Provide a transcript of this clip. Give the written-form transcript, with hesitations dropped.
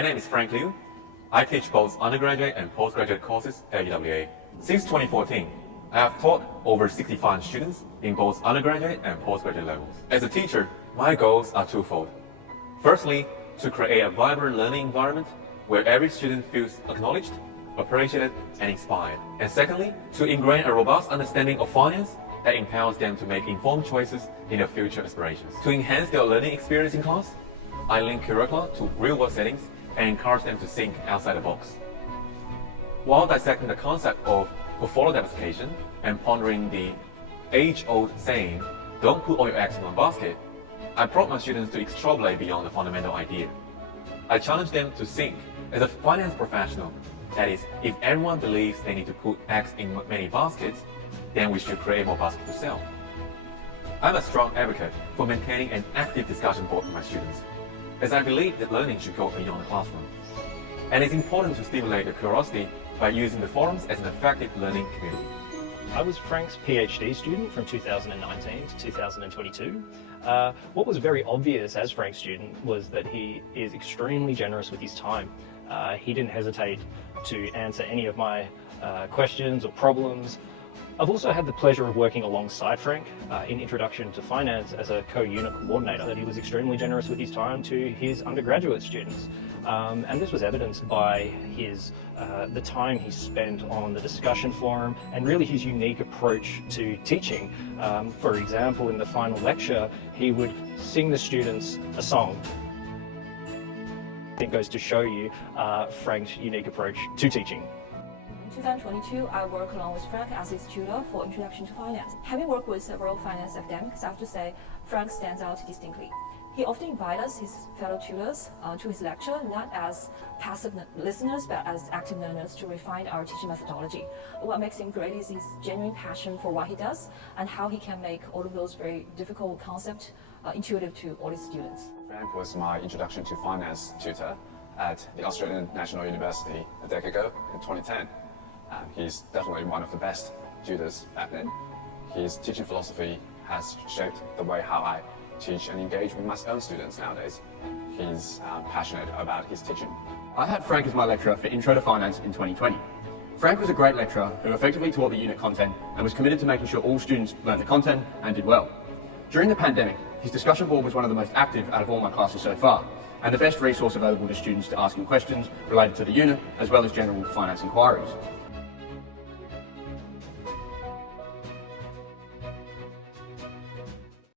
My name is Frank Liu. I teach both undergraduate and postgraduate courses at UWA. Since 2014, I have taught over 65 students in both undergraduate and postgraduate levels. As a teacher, my goals are twofold. Firstly, to create a vibrant learning environment where every student feels acknowledged, appreciated, and inspired. And secondly, to ingrain a robust understanding of finance that empowers them to make informed choices in their future aspirations. To enhance their learning experience in class, I link curricula to real-world settings and encourage them to think outside the box. While dissecting the concept of portfolio diversification and pondering the age-old saying, don't put all your eggs in one basket, I prompt my students to extrapolate beyond the fundamental idea. I challenge them to think as a finance professional. That is, if everyone believes they need to put eggs in many baskets, then we should create more baskets to sell. I'm a strong advocate for maintaining an active discussion board with my students, as I believe that learning should go beyond the classroom. And it's important to stimulate the curiosity by using the forums as an effective learning community. I was Frank's PhD student from 2019 to 2022. What was very obvious as Frank's student was that he is extremely generous with his time. He didn't hesitate to answer any of my questions or problems. I've also had the pleasure of working alongside Frank in Introduction to Finance as a co-unit coordinator. That he was extremely generous with his time to his undergraduate students. And this was evidenced by the time he spent on the discussion forum and really his unique approach to teaching. For example, in the final lecture, he would sing the students a song. It goes to show you Frank's unique approach to teaching. In 2022, I worked along with Frank as his tutor for Introduction to Finance. Having worked with several finance academics, I have to say Frank stands out distinctly. He often invites us, his fellow tutors, to his lecture, not as passive listeners, but as active learners to refine our teaching methodology. What makes him great is his genuine passion for what he does and how he can make all of those very difficult concepts intuitive to all his students. Frank was my Introduction to Finance tutor at the Australian National University a decade ago in 2010. He's definitely one of the best tutors back then. His teaching philosophy has shaped the way how I teach and engage with my own students nowadays. He's passionate about his teaching. I had Frank as my lecturer for Intro to Finance in 2020. Frank was a great lecturer who effectively taught the unit content and was committed to making sure all students learned the content and did well. During the pandemic, his discussion board was one of the most active out of all my classes so far, and the best resource available to students to ask him questions related to the unit, as well as general finance inquiries.